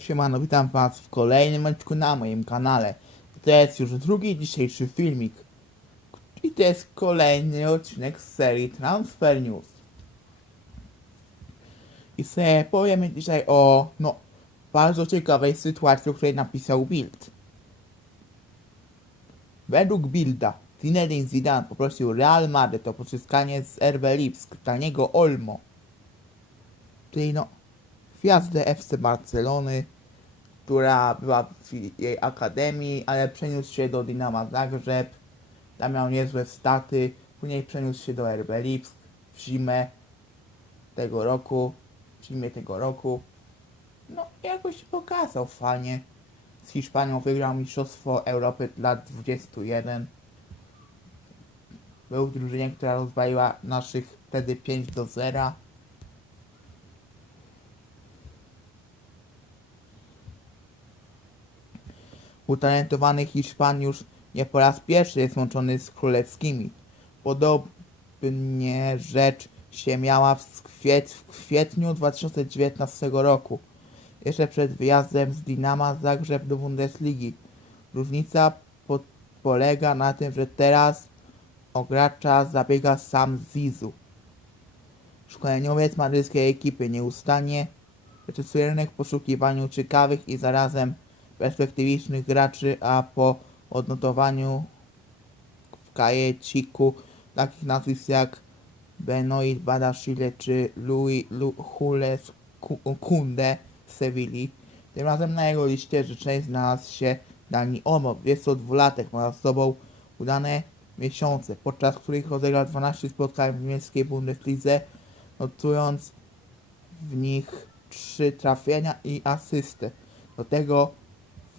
Siemano, witam was w kolejnym odcinku na moim kanale. To jest już drugi dzisiejszy filmik. I to jest kolejny odcinek z serii Transfer News. I sobie powiemy dzisiaj o, no, bardzo ciekawej sytuacji, o której napisał Bild. Według Bilda, Zinedine Zidane poprosił Real Madrid o pozyskanie z RB Lipsk taniego Olmo. Czyli no, gwiazdę FC Barcelony, która była w jej akademii, ale przeniósł się do Dynama Zagrzeb. Tam miał niezłe staty. Później przeniósł się do RB Lipsk w zimę tego roku. W zimie tego roku. No, jakoś pokazał fajnie. Z Hiszpanią wygrał Mistrzostwo Europy lat 21. Był w drużynie, która rozwaliła naszych wtedy 5 do 0. Utalentowany Hiszpan już nie po raz pierwszy jest łączony z królewskimi. Podobnie rzecz się miała w, kwiet, w kwietniu 2019 roku, jeszcze przed wyjazdem z Dinama Zagrzeb do Bundesligi. Różnica po, polega na tym, że teraz o zabiega sam Zizu. Szkoleniowiec madryckiej ekipy nieustannie rynek w poszukiwaniu ciekawych i zarazem perspektywicznych graczy, a po odnotowaniu w kajeciku takich nazwisk jak Benoit Badashile czy Louis Lu, Hules Ku- Kunde z Sewilli. Tym razem na jego liście życzeń znalazł się Dani Olmo, 22-latek, ma za sobą udane miesiące, podczas których rozegrał 12 spotkań w niemieckiej Bundeslidze, notując w nich 3 trafienia i asystę. Do tego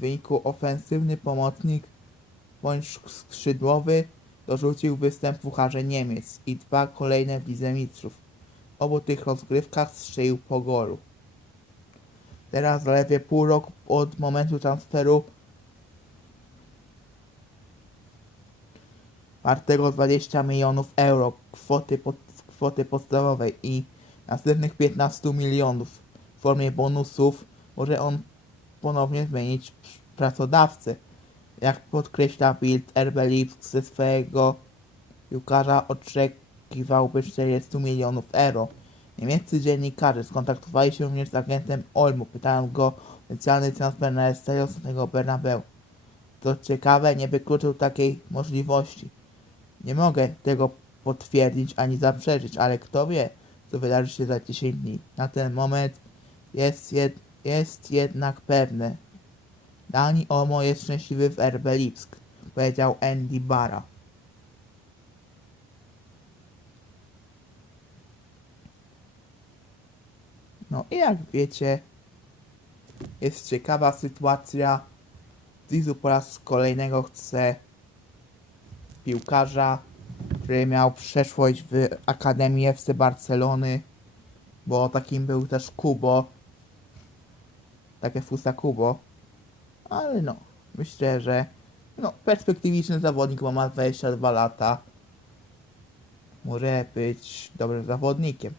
wyniku ofensywny pomocnik bądź skrzydłowy dorzucił występ Pucharze Niemiec i dwa kolejne w Lidze Mistrzów. W obu tych rozgrywkach strzelił po golu. Teraz zaledwie pół roku od momentu transferu wartego 20 milionów euro kwoty, pod, kwoty podstawowej i następnych 15 milionów w formie bonusów może on ponownie zmienić pracodawcę. Jak podkreśla Bild, RB Lipsk ze swojego piłkarza oczekiwałby 40 milionów euro. Niemieccy dziennikarze skontaktowali się również z agentem Olmu, pytając go o potencjalny transfer na Estadio Santiago Bernabeu. To ciekawe, nie wykluczył takiej możliwości. Nie mogę tego potwierdzić ani zaprzeczyć, ale kto wie, co wydarzy się za 10 dni. Na ten moment jest, jed, jest jednak pewne. Dani Olmo jest szczęśliwy w RB Lipsk, powiedział Andy Bara. No i jak wiecie, jest ciekawa sytuacja. Zizu po raz kolejnego chce piłkarza, który miał przeszłość w Akademii FC Barcelony, bo takim był też Kubo, takie Fusa Kubo, ale no, myślę, że no, perspektywiczny zawodnik, bo ma 22 lata, może być dobrym zawodnikiem.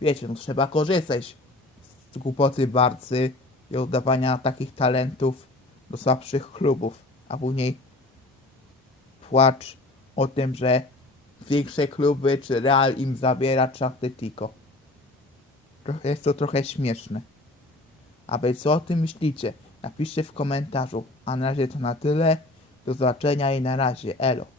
Wiecie, no trzeba korzystać z głupoty Barcy i oddawania takich talentów do słabszych klubów, a później płacz o tym, że większe kluby czy Real im zabiera czy Atletico. Jest to trochę śmieszne. A wy co o tym myślicie? Napiszcie w komentarzu. A na razie to na tyle. Do zobaczenia i na razie. Elo.